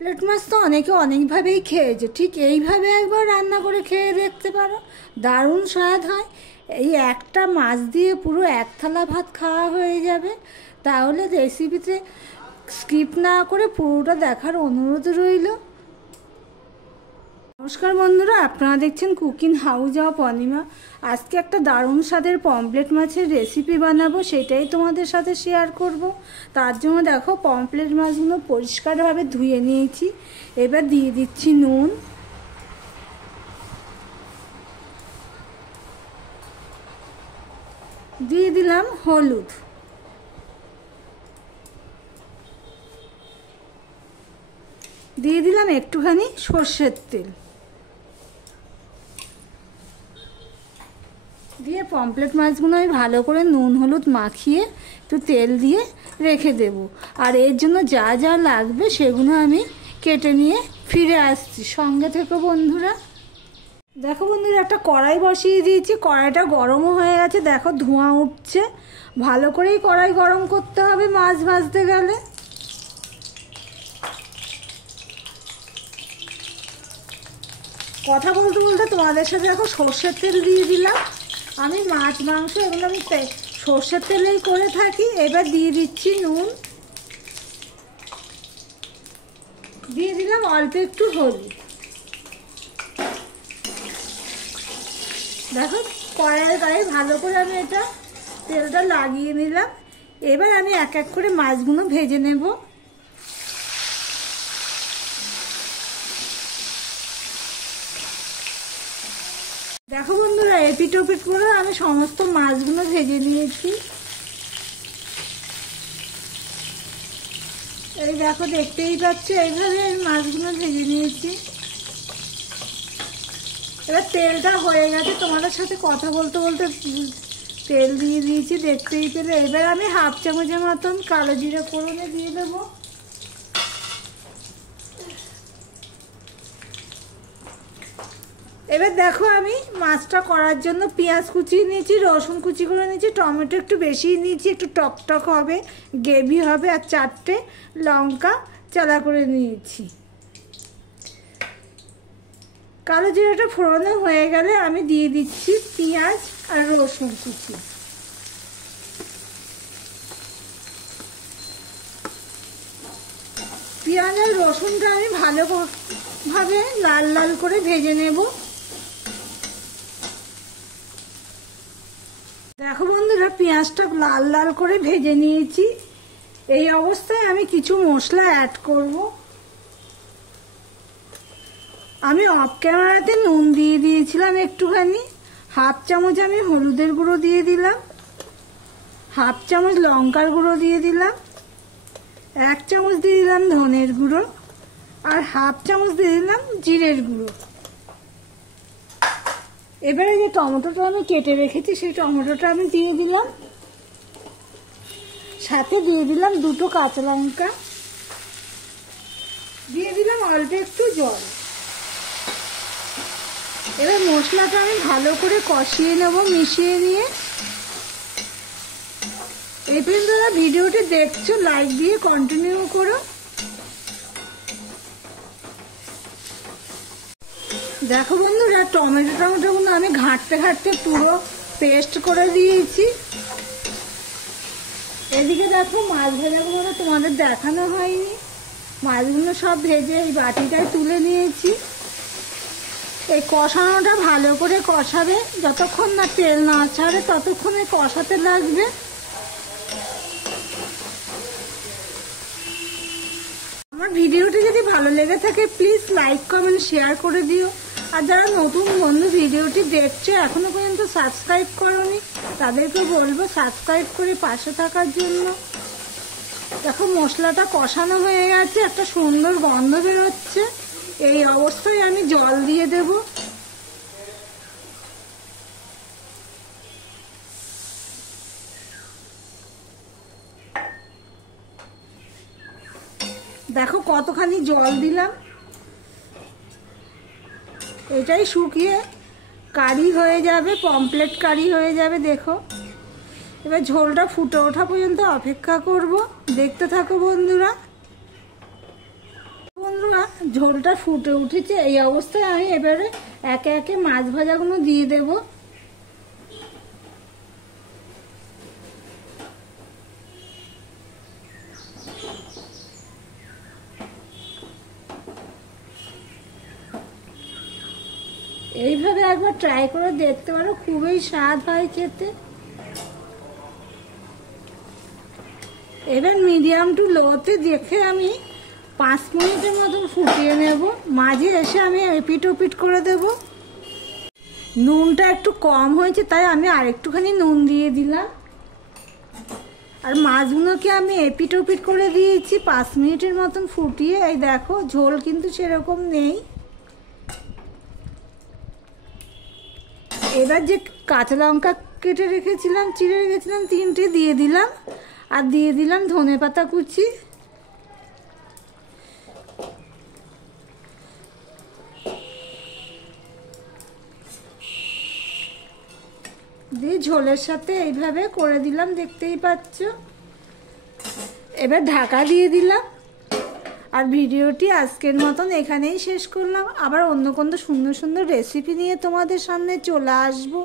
Plate মাছ তো অনেকে অনেকভাবেই খেয়েছে, ঠিক এইভাবে একবার রান্না করে খেয়ে দেখতে পারো, দারুণ স্বাদ হয়। এই একটা মাছ দিয়ে পুরো এক থালা ভাত খাওয়া হয়ে যাবে। তাহলে রেসিপিতে স্কিপ না করে পুরোটা দেখার অনুরোধ রইল। নমস্কার বন্ধুরা, আপনারা দেখছেন কুকিং হাউস অফ অনিমা। আজকে একটা দারুণ স্বাদের পমফ্রেট মাছের রেসিপি বানাবো, সেটাই তোমাদের সাথে শেয়ার করব। তার জন্য দেখো, পমফ্রেট মাছগুলো পরিষ্কারভাবে ধুয়ে নিয়েছি। এবার দিয়ে দিচ্ছি নুন, দিয়ে দিলাম হলুদ, দিয়ে দিলাম একটুখানি সর্ষের তেল, দিয়ে পমফ্রেট মাছগুলো আমি ভালো করে নুন হলুদ মাখিয়ে একটু তেল দিয়ে রেখে দেব। আর এর জন্য যা যা লাগবে সেগুলো আমি কেটে নিয়ে ফিরে আসছি, সঙ্গে থেকো বন্ধুরা। দেখো বন্ধুরা, একটা কড়াই বসিয়ে দিয়েছি, কড়াইটা গরমও হয়ে গেছে। দেখো ধোঁয়া উঠছে। ভালো করেই কড়াই গরম করতে হবে মাছ ভাজতে গেলে। কথা বলতে বলতে তোমাদের সাথে দেখো সর্ষের তেল দিয়ে দিলাম। আমি মাছ মাংস এগুলো আমি সর্ষের তেলেই করে থাকি। এবার দিয়ে দিচ্ছি নুন, দিয়ে দিলাম অল্প একটু হলুদ। দেখো কড়াইয়ের গায়ে ভালো করে আমি এটা তেলটা লাগিয়ে নিলাম। এবার আমি এক এক করে মাছগুলো ভেজে নেব। দেখো বন্ধুরা, এপিট ওপিট করে আমি সমস্ত মাছগুলো ভেজে নিয়েছি। এই দেখো, দেখতেই পাচ্ছ, এইভাবে আমি মাছগুলো ভেজে নিয়েছি। এবার তেলটা হয়ে গেছে, তোমাদের সাথে কথা বলতে বলতে তেল দিয়ে দিয়েছি, দেখতেই পেলে। এবার আমি হাফ চামচের মতন কালো জিরে ফোড়নে দিয়ে দেবো। এবার দেখো, আমি মাছটা করার জন্য পেঁয়াজ কুচিয়ে নিয়েছি, রসুন কুচি করে নিয়েছি, টমেটো একটু বেশিই নিয়েছি, একটু টক টক হবে, গ্রেভি হবে। আর 4টে লঙ্কা চালা করে নিয়েছি। কালো জিরাটা ফোড়নো হয়ে গেলে আমি দিয়ে দিচ্ছি পেঁয়াজ আর রসুন কুচি। পেঁয়াজ আর রসুনটা আমি ভালোভাবে লাল লাল করে ভেজে নেব। দেখো বন্ধুরা, পেঁয়াজটা লাল লাল করে ভেজে নিয়েছি। এই অবস্থায় আমি কিছু মশলা অ্যাড করব। আমি অফ ক্যামেরাতে নুন দিয়ে দিয়েছিলাম একটুখানি। হাফ চামচ আমি হলুদের গুঁড়ো দিয়ে দিলাম, হাফ চামচ লঙ্কার গুঁড়ো দিয়ে দিলাম, 1 চামচ দিয়ে দিলাম ধনের গুঁড়ো, আর হাফ চামচ দিয়ে দিলাম জিরের গুঁড়ো। এবারে যে টমেটোটা আমি কেটে রেখেছি সেই টমেটোটা আমি দিয়ে দিলাম, সাথে দিয়ে দিলাম 2টো কাঁচা লঙ্কা, দিয়ে দিলাম অল্প একটু জল। এবার মশলাটা আমি ভালো করে কষিয়ে নেব, মিশিয়ে নিয়ে। এই পর্যন্ত যারা ভিডিওটি দেখছো, লাইক দিয়ে কন্টিনিউ করো। দেখো বন্ধুরা, টমেটোগুলো আমি ঘাঁটতে ঘাঁটতে পুরো পেস্ট করে দিয়েছি। এদিকে দেখো, মাছ ভাজাগুলো তোমাদের দেখানো হয়নি। মাছগুলো সব ভেজে এই বাটিটায় তুলে নিয়েছি। এই কষানোটা ভালো করে কষাবে, যতক্ষণ না তেল না ছাড়ে ততক্ষণে কষাতে লাগবে। আমার ভিডিওটি যদি ভালো লেগে থাকে প্লিজ লাইক কমেন্ট শেয়ার করে দিও। আর যারা নতুন বন্ধু ভিডিওটি দেখছো এখনো পর্যন্ত সাবস্ক্রাইব করোনি, তাদেরকে বলবো সাবস্ক্রাইব করে পাশে থাকার জন্য। দেখো মশলাটা কষানো হয়ে গেছে, একটা সুন্দর গন্ধ বেরোচ্ছে। এই অবস্থায় আমি জল দিয়ে দেব। দেখো কতখানি জল দিলাম। এটাই শুকিয়ে কারি হয়ে যাবে, পমফ্রেট কারি হয়ে যাবে। দেখো, এবার ঝোলটা ফুটে ওঠা পর্যন্ত অপেক্ষা করব। দেখতে থাকো বন্ধুরা। বন্ধুরা, ঝোলটা ফুটে উঠেছে। এই অবস্থায় আমি এবারে একে একে মাছ ভাজাগুলো দিয়ে দেব। এইভাবে একবার ট্রাই করে দেখতে পারো, খুবই স্বাদ হয় খেতে। এবার মিডিয়াম টু লোতে দেখে আমি 5 মিনিটের মতন ফুটিয়ে নেব। মাঝে এসে আমি এপিট ওপিট করে দেব। নুনটা একটু কম হয়েছে তাই আমি আরেকটুখানি নুন দিয়ে দিলাম। আর মাছগুলোকে আমি এপিট ওপিট করে দিয়েছি 5 মিনিটের মতন ফুটিয়ে। এই দেখো ঝোল কিন্তু সেরকম নেই। এবার যে কাঁচা লঙ্কা কেটে রেখেছিলাম, চিড়ে রেখেছিলাম 3টে দিয়ে দিলাম। আর দিয়ে দিলাম ধনেপাতা কুচি। দিয়ে ঝোলের সাথে এইভাবে করে দিলাম, দেখতেই পাচ্ছ। এবার ঢাকা দিয়ে দিলাম। আর ভিডিওটি আজকের মতন এখানেই শেষ করলাম। আবার অন্য কোনো সুন্দর সুন্দর রেসিপি নিয়ে তোমাদের সামনে চলে আসবো।